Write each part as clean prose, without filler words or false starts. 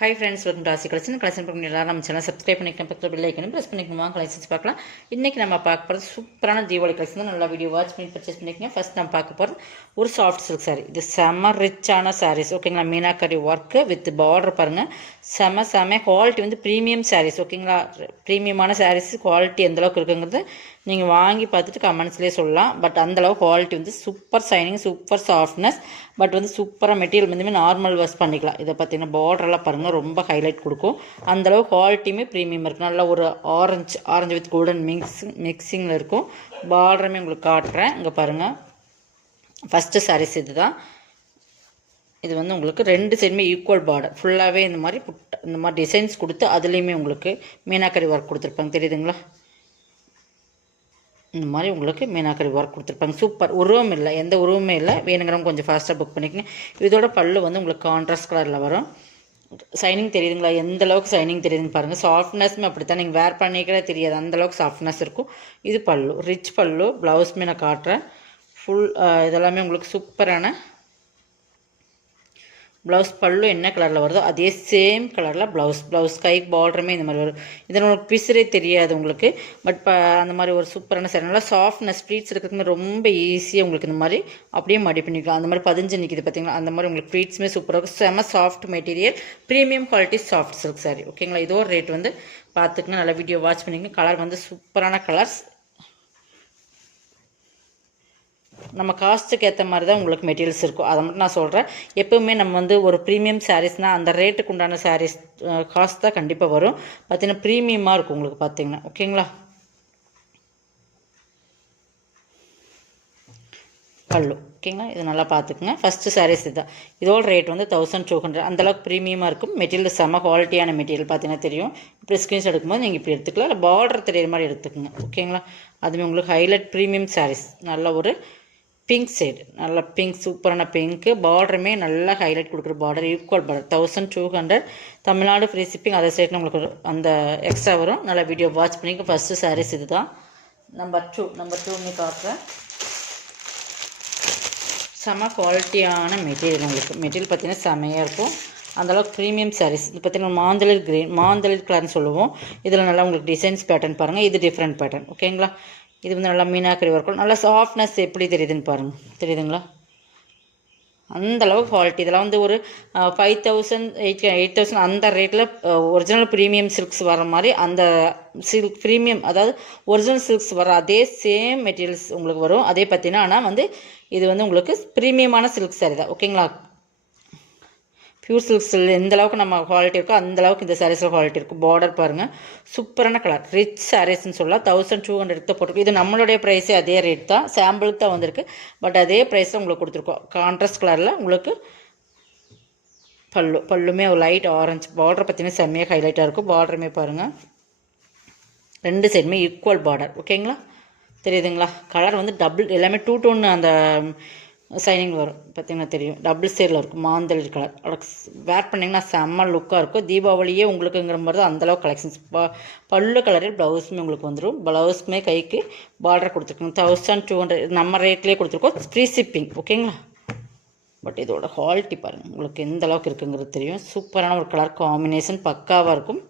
Hi friends, welcome to ஆசி collection. Collection பண்ணி எல்லாரும் நம்ம சேனல் சப்ஸ்கிரைப் பண்ணிக்கணும், பக்கத்தில் பெல் ஐக்கனும் ப்ரெஸ் பண்ணிக்கணுமா கலெக்ஷன்ஸ் பார்க்கலாம். இன்றைக்கி நம்ம பார்க்க போகிறது சூப்பரான தீபாவளி கலெக்ஷன் தான். நல்லா வீடியோ வாட்ச் பண்ணி பர்ச்சேஸ் பண்ணிக்கங்க. ஃபர்ஸ்ட் நம்ம பார்க்க போகிறது ஒரு சாஃப்ட் சில்க் சாரீ. இது செம ரிச்சான சாரீஸ், ஓகேங்களா. மீனாக்கரி ஒர்க்கு வித் பார்டர் பாருங்கள். செம குவாலிட்டி வந்து ப்ரீமியம் சாரீஸ், ஓகேங்களா. ப்ரீமியமான சாரீஸ் குவாலிட்டி எந்தளவுக்கு இருக்குங்கிறது நீங்கள் வாங்கி பார்த்துட்டு கமெண்ட்ஸ்லேயே சொல்லலாம். பட் அந்தளவு குவாலிட்டி வந்து super signing, super softness. But வந்து சூப்பராக மெட்டீரியல் வந்து நார்மல் வாஷ் பண்ணிக்கலாம். இதை பார்த்தீங்கன்னா பார்டரெல்லாம் பாருங்கள், ரொம்ப ஹைலைட் கொடுக்கும். அந்தளவு குவாலிட்டியுமே ப்ரீமியம் இருக்குது. நல்லா ஒரு ஆரஞ்சு வித் கோல்டன் மிக்சிங்கில் இருக்கும். பார்டருமே உங்களுக்கு காட்டுறேன், இங்கே பாருங்கள். ஃபஸ்ட்டு சாரீஸ் இது தான். இது வந்து உங்களுக்கு ரெண்டு சைடுமே ஈக்குவல் பார்டர், ஃபுல்லாகவே இந்த மாதிரி டிசைன்ஸ் கொடுத்து அதுலேயுமே உங்களுக்கு மீனாக்கரி ஒர்க் கொடுத்துருப்பாங்க, தெரியுதுங்களா. இந்த மாதிரி உங்களுக்கு மீனாக்கரி ஒர்க் கொடுத்துருப்பாங்க. சூப்பர். உருவம் இல்லை, எந்த உருவமே இல்லை. வேணுங்கிறவங்க கொஞ்சம் ஃபாஸ்ட்டாக புக் பண்ணிக்கங்க. இதோட பல்லு வந்து உங்களுக்கு கான்ட்ராஸ்ட் கலரில் வரும். சைனிங் தெரியுதுங்களா, எந்த அளவுக்கு சைனிங் தெரியுதுன்னு பாருங்கள். சாஃப்ட்னஸ்மே அப்படி தான், நீங்கள் வேர் பண்ணிக்கிறே தெரியாது, அந்தளவுக்கு சாஃப்ட்னஸ் இருக்கும். இது பல்லு, ரிச் பல்லு. ப்ளவுஸ்மே நான் காட்டுறேன். ஃபுல் இதெல்லாமே உங்களுக்கு சூப்பரான ப்ளவுஸ். பல்லு என்ன கலரில் வருதோ அதே சேம் கலரில் ப்ளவுஸ் கை பார்டருமே இந்த மாதிரி வரும். இதில் உங்களுக்கு பிசுரே தெரியாது உங்களுக்கு. பட் அந்த மாதிரி ஒரு சூப்பரான சாரி. நல்லா சாஃப்ட்னஸ், ப்ளீட்ஸ் இருக்கிறதுக்கு ரொம்ப ஈஸியாக உங்களுக்கு இந்த மாதிரி அப்படியே மடி பண்ணிக்கலாம். அந்த மாதிரி 15 நிற்கிது பார்த்தீங்களா, அந்த மாதிரி உங்களுக்கு ப்ளீட்ஸுமே சூப்பராக இருக்கும். செம soft material, premium quality soft silk sorry, ஓகேங்களா. இதோ ஒரு ரேட் வந்து பார்த்துக்குங்க. நல்லா வீடியோ வாட்ச் பண்ணிக்கங்க. கலர் வந்து சூப்பரான கலர்ஸ். நம்ம காஸ்ட்டுக்கு ஏற்ற மாதிரி தான் உங்களுக்கு மெட்டீரியல்ஸ் இருக்கும், அதை மட்டும் நான் சொல்கிறேன். எப்போவுமே நம்ம வந்து ஒரு ப்ரீமியம் சாரீஸ்னால் அந்த ரேட்டுக்கு உண்டான சாரீஸ் காஸ்ட் தான் கண்டிப்பாக வரும். பார்த்தீங்கன்னா ப்ரீமியமாக இருக்கும் உங்களுக்கு, பார்த்தீங்கன்னா, ஓகேங்களா. பல்லு, ஓகேங்களா. இது நல்லா பார்த்துக்குங்க. ஃபஸ்ட்டு சாரீஸ் இதுதான். இதோட ரேட் வந்து 1200. அந்தளவுக்கு ப்ரீமியமாக இருக்கும். மெட்டீரியல் செம்ம குவாலிட்டியான மெட்டீரியல், பார்த்தீங்கன்னா தெரியும். இப்படி ஸ்க்ரீன்ஷாட் எடுக்கும்போது நீங்கள் இப்படி எடுத்துக்கலாம், இல்லை பார்டர் தெரியுற மாதிரி எடுத்துக்கோங்க, ஓகேங்களா. அதுவுமே உங்களுக்கு ஹைலைட் ப்ரீமியம் சாரீஸ். நல்ல ஒரு பிங்க் சைடு, நல்லா பிங்க், சூப்பரான பிங்க்கு. பார்டருமே நல்லா ஹைலைட் கொடுக்குற border, equal border. 1200. Tamil Nadu free shipping. Other side உங்களுக்கு அந்த எக்ஸ்ட்ரா வரும். நல்லா வீடியோ வாட்ச் பண்ணிக்க. ஃபஸ்ட்டு சாரீஸ் இது தான். நம்பர் டூ பார்க்குறேன். செம குவாலிட்டியான மெட்டீரியல் உங்களுக்கு. மெட்டீரியல் பார்த்தீங்கன்னா செமையாக இருக்கும். அந்தளவுக்கு ப்ரீமியம் சாரீஸ். இது பார்த்தீங்கன்னா மாந்தளிர் கலர்னு சொல்லுவோம். இதில் நல்லா உங்களுக்கு டிசைன்ஸ் பேட்டர்ன் பாருங்கள். இது டிஃப்ரெண்ட் பேட்டர்ன், ஓகேங்களா. இது வந்து நல்லா மீனாக்கரி ஒர்க், நல்லா சாஃப்ட்னஸ் எப்படி தெரியுதுன்னு பாருங்கள், தெரியுதுங்களா. அந்தளவுக்கு குவாலிட்டி. இதெல்லாம் வந்து ஒரு 5000 8,000 அந்த ரேட்டில் ஒரிஜினல் ப்ரீமியம் சில்க்ஸ் வர மாதிரி அந்த சில்க் ப்ரீமியம், அதாவது ஒரிஜினல் சில்க்ஸ் வர அதே சேம் மெட்டீரியல்ஸ் உங்களுக்கு வரும். அதே பார்த்தீங்கன்னா ஆனால் வந்து இது வந்து உங்களுக்கு ப்ரீமியமான சில்க் சாரி தான், ஓகேங்களா. பியூர் சில்க்ஸ் எந்த அளவுக்கு நம்ம குவாலிட்டி இருக்கோ அந்தளவுக்கு இந்த சாரீஸில் குவாலிட்டி இருக்கும். பார்டர் பாருங்கள், சூப்பரான கலர். ரிச் சாரீஸ்ன்னு சொல்லலாம். 1200 தான் போட்டிருக்கு. இது நம்மளுடைய ப்ரைஸே அதே ரேட் தான், சாம்பிளுக்கு தான் வந்திருக்கு. பட் அதே ப்ரைஸில் உங்களுக்கு கொடுத்துருக்கோம். கான்ட்ராஸ்ட் கலரில் உங்களுக்கு பல்லுமே ஒரு லைட் ஆரஞ்சு. பார்டர் பார்த்தீங்கன்னா செம்மையாக ஹைலைட்டாக இருக்கும். பார்டருமே பாருங்கள், ரெண்டு சைடுமே ஈக்குவல் பார்டர், ஓகேங்களா. தெரியுதுங்களா. கலர் வந்து டபுள், எல்லாமே 2 டோன் அந்த சைனிங் வரும், பார்த்தீங்கன்னா தெரியும். டபுள் ஷேடில் இருக்கும், மாந்தளிர் கலர். வேர் பண்ணிங்கன்னா செம்ம லுக்காக இருக்கும். தீபாவளியே உங்களுக்குங்கிற மாதிரி தான் அந்தளவுக்கு கலெக்ஷன்ஸ். பல்லு கலரில் ப்ளவுஸுமே உங்களுக்கு வந்துடும். ப்ளவுஸுமே கைக்கு பார்டர் கொடுத்துருக்கோங்க. 1200 நம்ம ரேட்லேயே கொடுத்துருக்கோம், ஃப்ரீ ஷிப்பிங், ஓகேங்களா. பட் இதோட குவாலிட்டி பாருங்கள், உங்களுக்கு எந்த அளவுக்கு இருக்குங்கிறது தெரியும். சூப்பரான ஒரு கலர் காம்பினேஷன், பக்காவாக இருக்கும்.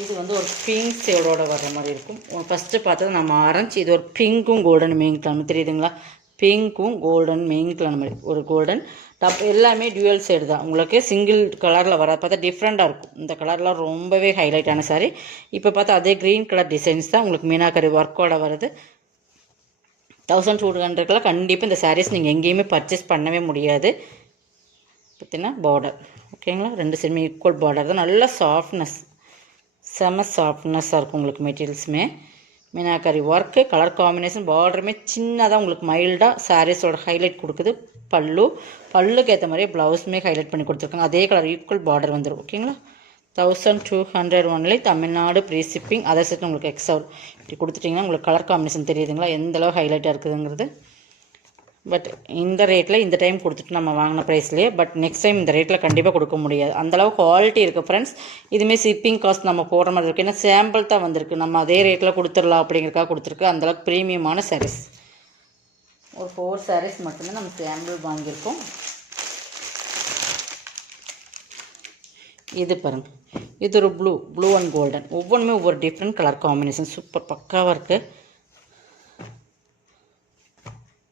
இது வந்து ஒரு பிங்க் ஷேடோட வர்ற மாதிரி இருக்கும். ஃபஸ்ட்டு பார்த்தது நம்ம ஆரஞ்சு. இது ஒரு பிங்க்கும் கோல்டன் மெயின் கலர், தெரியுதுங்களா. பிங்க்கும் கோல்டன் மெயின் கலர் மாதிரி ஒரு கோல்டன் எல்லாமே டியூவல் ஷேடு தான் உங்களுக்கு. சிங்கிள் கலரில் வர பார்த்தா டிஃப்ரெண்ட்டாக இருக்கும். இந்த கலர்லாம் ரொம்பவே ஹைலைட்டான சாரி. இப்போ பார்த்தா அதே க்ரீன் கலர் டிசைன்ஸ் தான் உங்களுக்கு மீனாக்கரி ஒர்க்கோட வருது. 1200 கண்டிப்பாக இந்த சாரீஸ் நீங்கள் எங்கேயுமே பர்ச்சேஸ் பண்ணவே முடியாது. பார்த்தீங்கன்னா பார்டர், ஓகேங்களா. ரெண்டு சைடுமே ஈக்குவல் பார்டர் தான். நல்ல சாஃப்ட்னஸ், செம சாஃப்ட்னஸ்ஸாக இருக்கும் உங்களுக்கு. மெட்டீரியல்ஸுமே மீனாக்கரி ஒர்க்கு, கலர் காம்பினேஷன், பார்டருமே சின்னதாக உங்களுக்கு மைல்டாக சாரீஸோட ஹைலைட் கொடுக்குது. பல்லுக்கு ஏற்ற மாதிரியே ப்ளவுஸுமே ஹைலைட் பண்ணி கொடுத்துருக்காங்க. அதே கலர் ஈக்குவல் பார்டர் வந்துடும், ஓகேங்களா. 1200 ஒன்லி. Tamil Nadu free shipping. அதை சேர்த்து உங்களுக்கு எக்ஸ்ட்ரா இப்படி கொடுத்துட்டிங்கன்னா உங்களுக்கு கலர் காம்பினேஷன் தெரியுதுங்களா, எந்தளவு ஹைலைட்டாக இருக்குதுங்கிறது. பட் இந்த ரேட்டில் இந்த டைம் கொடுத்துட்டு நம்ம வாங்கின ப்ரைஸ்லேயே, பட் நெக்ஸ்ட் டைம் இந்த ரேட்டில் கண்டிப்பாக கொடுக்க முடியாது. அந்தளவு குவாலிட்டி இருக்குது ஃப்ரெண்ட்ஸ். இதுமாரி ஷிப்பிங் காஸ்ட் நம்ம போடுற மாதிரி இருக்குது. ஏன்னா சாம்பிள் தான் வந்திருக்கு, நம்ம அதே ரேட்டில் கொடுத்துடலாம் அப்படிங்கிறக்காக கொடுத்துருக்கு. அந்தளவுக்கு ப்ரீமியமான சாரீஸ். ஒரு 4 சாரீஸ் மட்டும்தான் நம்ம சாம்பிள் வாங்கியிருக்கோம். இது பாருங்கள், இது ஒரு ப்ளூ அண்ட் கோல்டன். ஒவ்வொன்றுமே ஒவ்வொரு டிஃப்ரெண்ட் கலர் காம்பினேஷன். சூப்பர் பக்காவாக இருக்குது.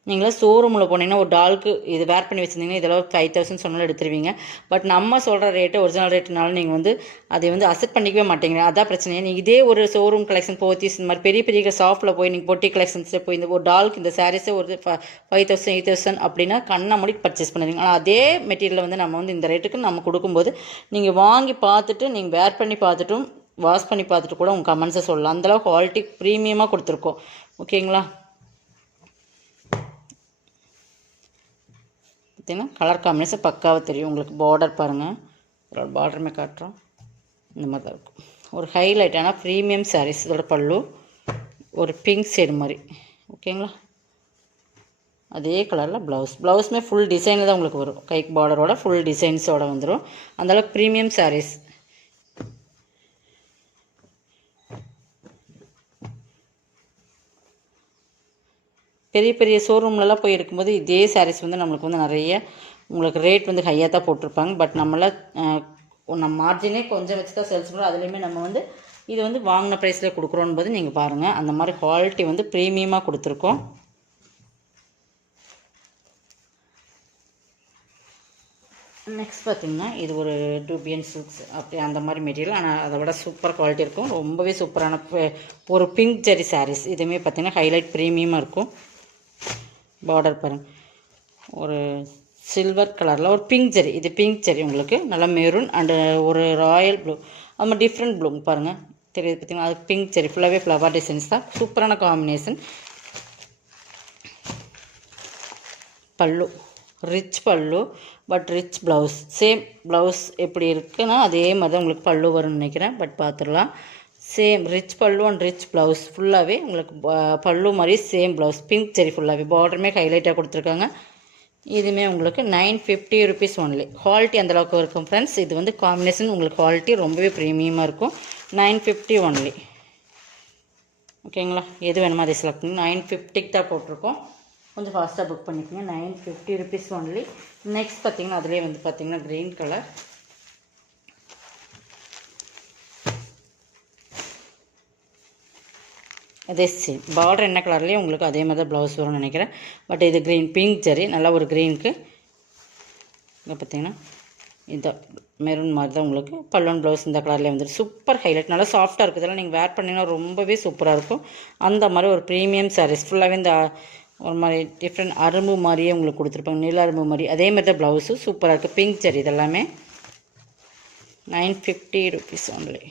நீங்களே ஷோரூமில் போனீங்கன்னா ஒரு டாலுக்கு இது வேர் பண்ணி வச்சுருந்தீங்கன்னா இதெல்லாம் 5000 சொன்னாலும் எடுத்துருவீங்க. பட் நம்ம சொல்கிற ரேட்டு ஒரிஜினல் ரேட்டுனாலும் நீங்கள் வந்து அதை வந்து அக்செப்ட் பண்ணிக்கவே மாட்டீங்க. அதான் பிரச்சனையே. நீங்கள் இதே ஒரு ஷோரூம் கலெக்ஷன் போத்தீஸ் இந்த மாதிரி பெரிய பெரிய ஷாப்பில் போய் நீங்கள் பொட்டி கலெக்ஷன்ஸில் போய் இந்த ஒரு டாலுக்கு இந்த சாரீஸே ஒரு 5000 8000 அப்படின்னா கண்ணை மூடி பர்ச்சேஸ் பண்ணுவீங்க. ஆனால் அதே மெட்டீரியலை வந்து நம்ம வந்து இந்த ரேட்டுக்கு நம்ம கொடுக்கும்போது நீங்கள் வாங்கி பார்த்துட்டு நீங்கள் வேர் பண்ணி பார்த்துட்டும் வாஷ் பண்ணி பார்த்துட்டு கூட உங்கள் கமெண்ட்ஸை சொல்லலாம். அந்தளவுக்கு குவாலிட்டி ப்ரீமியமாக கொடுத்துருக்கோம். ஓகேங்களா? பார்த்தீங்கன்னா கலர் காம்பினேஷன் பக்காவாக தெரியும் உங்களுக்கு. பார்டர் பாருங்கள், இதோட பார்டருமே காட்டுறோம். இந்த மாதிரி தான் இருக்கும். ஒரு ஹைலைட்டான ப்ரீமியம் சாரீஸ். இதோட பல்லு ஒரு பிங்க் ஷேடு மாதிரி. ஓகேங்களா? அதே கலரில் ப்ளவுஸுமே ஃபுல் டிசைனில் தான் உங்களுக்கு வரும். கைக்கு பார்டரோட ஃபுல் டிசைன்ஸோடு வந்துடும். அந்தளவுக்கு ப்ரீமியம் சாரீஸ். பெரிய பெரிய ஷோரூம்லலாம் போய் இருக்கும்போது இதே சாரீஸ் வந்து நம்மளுக்கு வந்து நிறைய உங்களுக்கு ரேட் வந்து ஹையாக தான் போட்டிருப்பாங்க. பட் நம்ம மார்ஜினே கொஞ்சம் வச்சு தான் சேல்ஸ் பண்ணுறோம். அதுலேயுமே நம்ம வந்து இது வந்து வாங்கின ப்ரைஸில் கொடுக்குறோன்னு போது நீங்கள் பாருங்கள், அந்த மாதிரி குவாலிட்டி வந்து ப்ரீமியமாக கொடுத்துருக்கோம். நெக்ஸ்ட் பார்த்திங்கன்னா இது ஒரு டூபியன் சில்க்ஸ் அப்படி அந்த மாதிரி மெட்டீரியல். ஆனால் அதை விட சூப்பர் குவாலிட்டி இருக்கும். ரொம்பவே சூப்பரான ஒரு பிங்க் ஜெரி சாரீஸ். இதுவுமே பார்த்திங்கன்னா ஹைலைட் ப்ரீமியமாக இருக்கும். பார்டர் பாருங்கள், ஒரு சில்வர் கலரில் ஒரு பிங்க் ஜெரி. இது பிங்க் ஜெரி உங்களுக்கு நல்லா மெரூன் அண்டு ஒரு ராயல் ப்ளூ. அது மாதிரி டிஃப்ரெண்ட் ப்ளூ பாருங்கள் தெரியுது பார்த்திங்கன்னா. அது பிங்க் ஜெரி ஃபுல்லாகவே ஃப்ளவர் டிசைன்ஸ் தான். சூப்பரான காம்பினேஷன். பல்லு ரிச் பல்லு, but rich blouse. Same blouse எப்படி இருக்குன்னா அதே மாதிரி தான் உங்களுக்கு பல்லு வரும்னு நினைக்கிறேன். பட் பார்த்துடலாம். சேம் ரிச் பல்லு அண்ட் ரிச் ப்ளவுஸ். ஃபுல்லாகவே உங்களுக்கு பல்லு மாதிரி சேம் ப்ளவுஸ். பிங்க் ஜெரி ஃபுல்லாகவே பார்டருமே ஹைலைட்டாக கொடுத்துருக்காங்க. இதுவுமே உங்களுக்கு 950 ருபீஸ் ஒன்லி. குவாலிட்டி அந்தளவுக்கு இருக்கும் ஃப்ரெண்ட்ஸ். இது வந்து காம்பினேஷன் உங்களுக்கு குவாலிட்டி ரொம்பவே ப்ரீமியமாக இருக்கும். 950 ஒன்லி. ஓகேங்களா? எது வேணுமோ அதை செலக்ட் பண்ணி 950க்கு தான் போட்டிருக்கோம். கொஞ்சம் ஃபாஸ்ட்டாக புக் பண்ணிக்கோங்க. 950 ருபீஸ் ஒன்லி. நெக்ஸ்ட் பார்த்திங்கன்னா அதிலே வந்து பார்த்திங்கன்னா க்ரீன் கலர். அதே சேம் பார்டர் என்ன கலர்லேயே உங்களுக்கு அதே மாதிரி தான் ப்ளவுஸ் வரும்னு நினைக்கிறேன். பட் இது க்ரீன் பிங்க் ஜெரி நல்லா ஒரு க்ரீனுக்கு. இங்கே பார்த்திங்கன்னா இந்த மெரூன் மாதிரி தான் உங்களுக்கு பல்லூன் ப்ளவுஸ் இந்த கலர்லேயே வந்துடும். சூப்பர் ஹைலைட், நல்லா சாஃப்டாக இருக்குது. இதெல்லாம் நீங்கள் வேர் பண்ணிங்கன்னா ரொம்பவே சூப்பராக இருக்கும். அந்த மாதிரி ஒரு ப்ரீமியம் சாரீஸ். ஃபுல்லாகவே இந்த ஒரு மாதிரி டிஃப்ரெண்ட் அரும்பு மாதிரியே உங்களுக்கு கொடுத்துருப்பாங்க. நீல அரும்பு மாதிரி அதே மாதிரி தான் ப்ளவுஸு சூப்பராக இருக்குது. பிங்க் ஜெரி இதெல்லாமே 950 ருபீஸ் ஒன்லி.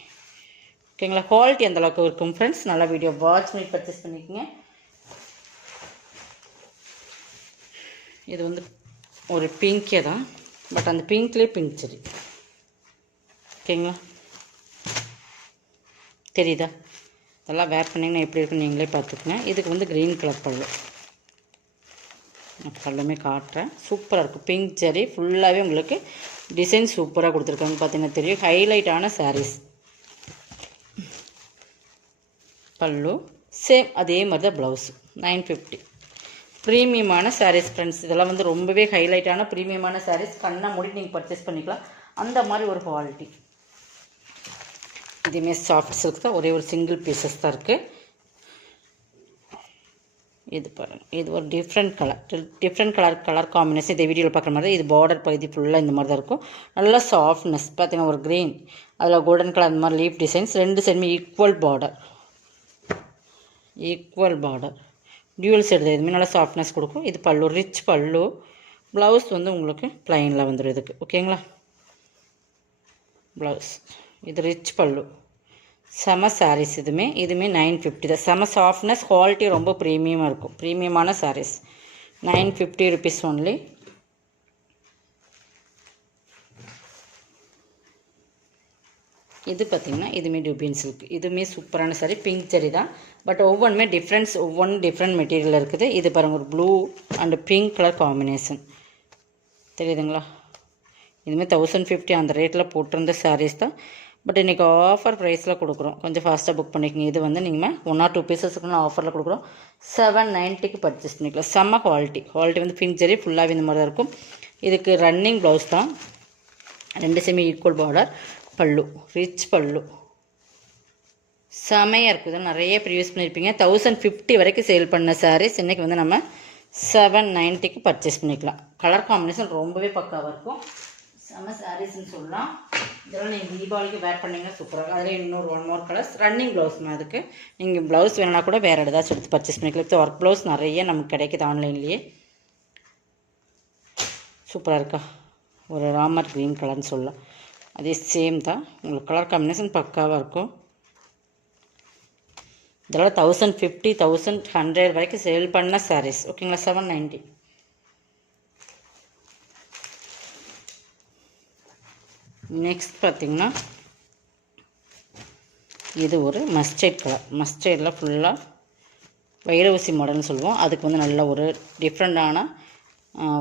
ஓகேங்களா? குவாலிட்டி அந்தளவுக்கு இருக்கும் ஃப்ரெண்ட்ஸ். நல்லா வீடியோ வாட்ச் பண்ணி பர்ச்சேஸ் பண்ணிக்கோங்க. இது வந்து ஒரு பிங்கே தான், பட் அந்த பிங்க்லேயே பிங்க் ஜெரி. ஓகேங்களா? தெரியுதா? இதெல்லாம் வேர் பண்ணிங்கன்னா எப்படி இருக்குன்னு நீங்களே பார்த்துக்கங்க. இதுக்கு வந்து க்ரீன் கலர் பல்லு. பல்லுமே காட்டுறேன். சூப்பராக இருக்கும். பிங்க் ஜெரி ஃபுல்லாகவே உங்களுக்கு டிசைன் சூப்பராக கொடுத்துருக்காங்க. பார்த்தீங்கன்னா தெரியும். ஹைலைட்டான சாரீஸ். பல்லு சேம் அதே மாதிரி தான் ப்ளவுஸு. 950. ப்ரீமியமான சாரீஸ் ஃப்ரெண்ட்ஸ். இதெல்லாம் வந்து ரொம்பவே ஹைலைட்டான ப்ரீமியமான சாரீஸ். கண்ணை மூடி நீங்கள் பர்ச்சேஸ் பண்ணிக்கலாம். அந்த மாதிரி ஒரு குவாலிட்டி. இதுவுமே சாஃப்ட் சில்க் தான். ஒரே ஒரு சிங்கிள் பீசஸ் தான் இருக்குது. இது பாருங்கள், இது ஒரு டிஃப்ரெண்ட் கலர் காம்பினேஷன். இதை வீடியோவில் பார்க்குற மாதிரி தான். இது பார்டர் பகுதி ஃபுல்லாக இந்த மாதிரி தான் இருக்கும். நல்லா சாஃப்ட்னஸ். பார்த்தீங்கன்னா ஒரு க்ரீன் அதில் கோல்டன் கலர் அந்த மாதிரி லீஃப் டிசைன்ஸ். ரெண்டு சைடுமே ஈக்குவல் பார்டர். டியூவல் சைடு எதுவுமே நல்லா சாஃப்ட்னஸ் கொடுக்கும். இது பல்லு ரிச் பல்லு. ப்ளவுஸ் வந்து உங்களுக்கு ப்ளைனில் வந்துடும் இதுக்கு. ஓகேங்களா? ப்ளவுஸ் இது ரிச் பல்லு. செம சாரீஸ். இதுவுமே 950 தான். செம சாஃப்ட்னஸ், குவாலிட்டி ரொம்ப ப்ரீமியமாக இருக்கும். ப்ரீமியமான சாரீஸ். 950 rupees only. இது பார்த்திங்கன்னா இதுவுமே டூபியன் சில்க். இதுவுமே சூப்பரான சாரீ. பிங்க் ஜெரி தான், பட் ஒவ்வொன்றுமே டிஃப்ரெண்ட் மெட்டீரியல் இருக்குது. இது பாருங்கள் ஒரு blue and pink colour combination. தெரியுதுங்களா? இதுவுமே 1050 அந்த ரேட்டில் போட்டிருந்த சாரீஸ் தான். பட் இன்றைக்கி ஆஃபர் ப்ரைஸில் கொடுக்குறோம். கொஞ்சம் ஃபாஸ்ட்டாக புக் பண்ணிக்கோங்க. இது வந்து நீங்கள் 1 or 2 பீசஸுக்கு நான் ஆஃபரில் கொடுக்குறோம். 790க்கு பர்ச்சேஸ் பண்ணிக்கலாம். செம்ம குவாலிட்டி வந்து பிங்க் ஜெரி ஃபுல்லாகவே இந்த மாதிரி தான் இருக்கும். இதுக்கு ரன்னிங் ப்ளவுஸ் தான். 2 செமி ஈக்குவல் பார்டர், பல்லு ரிச் பல்லு செமையாக இருக்குது. நிறைய பேர் யூஸ் பண்ணியிருப்பீங்க. 1050 வரைக்கும் சேல் பண்ண சாரீஸ் இன்றைக்கி வந்து நம்ம 790க்கு பர்ச்சேஸ் பண்ணிக்கலாம். கலர் காம்பினேஷன் ரொம்பவே பக்காவாக இருக்கும். செம்ம சாரீஸ்ன்னு சொல்லலாம். இதெல்லாம் நீங்கள் தீபாவளிக்கு வேர் பண்ணிங்கன்னா சூப்பராக. அதில் இன்னொரு 1 மோர் கலர்ஸ் ரன்னிங் ப்ளவுஸ்மா. அதுக்கு நீங்கள் ப்ளவுஸ் வேணுன்னா கூட வேறு ஏதாச்சும் எடுத்து பர்ச்சேஸ் பண்ணிக்கலாம். இப்போ ஒர்க் ப்ளவுஸ் நிறைய நமக்கு கிடைக்குது ஆன்லைன்லேயே. சூப்பராக இருக்கா? ஒரு ராமர் க்ரீன் கலர்னு சொல்லலாம். அதே சேம் தான். உங்களுக்கு கலர் காம்பினேஷன் பக்காவாக இருக்கும். இதெல்லாம் 1050 1100 வரைக்கும் சேல் பண்ண சாரீஸ். ஓகேங்களா? 790. நெக்ஸ்ட் பார்த்திங்கன்னா இது ஒரு மஸ்டர்ட் கலர். மஸ்டர்டில் ஃபுல்லாக வைர ஊசி மாடல்னு சொல்லுவோம். அதுக்கு வந்து நல்ல ஒரு டிஃப்ரெண்ட்டான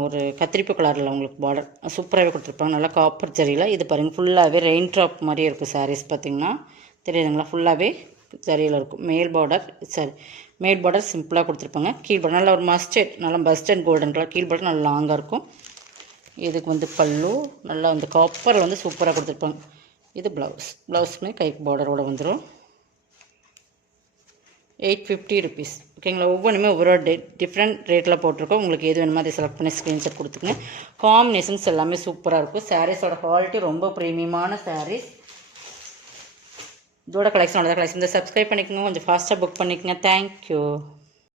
ஒரு கத்திரிப்பு கலரில் உங்களுக்கு பார்டர் சூப்பராகவே கொடுத்துருப்பாங்க. நல்லா காப்பர் ஜரியில். இது பாருங்கள் ஃபுல்லாகவே ரெயின் ட்ராப் மாதிரி இருக்கும் சாரீஸ். பார்த்திங்கன்னா தெரியுதுங்களா? ஃபுல்லாகவே சரியில் இருக்கும். மேல் பார்டர் சிம்பிளாக கொடுத்துருப்பாங்க. கீழ் பார்டர் நல்லா ஒரு மஸ்டர்ட், நல்லா மஸ்டர்ட் கோல்டன் கலர். கீழ் பார்டர் நல்லா லாங்காக இருக்கும். இதுக்கு வந்து பல்லு நல்லா வந்து காப்பரில் வந்து சூப்பராக கொடுத்துருப்பாங்க. இது ப்ளவுஸுமே கைக்கு பார்டரோடு வந்துடும். 850 ருபீஸ். ஓகேங்களா? ஒவ்வொன்றுமே ஒவ்வொரு டிஃப்ரெண்ட் ரேட்டில் போட்டிருக்கோம். உங்களுக்கு எது வேணுமோ அதை செலக்ட் பண்ணி ஸ்க்ரீன்ஷாட் கொடுத்துக்குங்க. காம்பினேஷன்ஸ் எல்லாமே சூப்பராக இருக்கும். சாரீஸோட குவாலிட்டி ரொம்ப ப்ரீமியமான சாரீஸ். இதோட கலெக்ஷன் சப்ஸ்கிரைப் பண்ணிக்கோங்க. கொஞ்சம் ஃபாஸ்ட்டாக புக் பண்ணிக்கோங்க. தேங்க்யூ.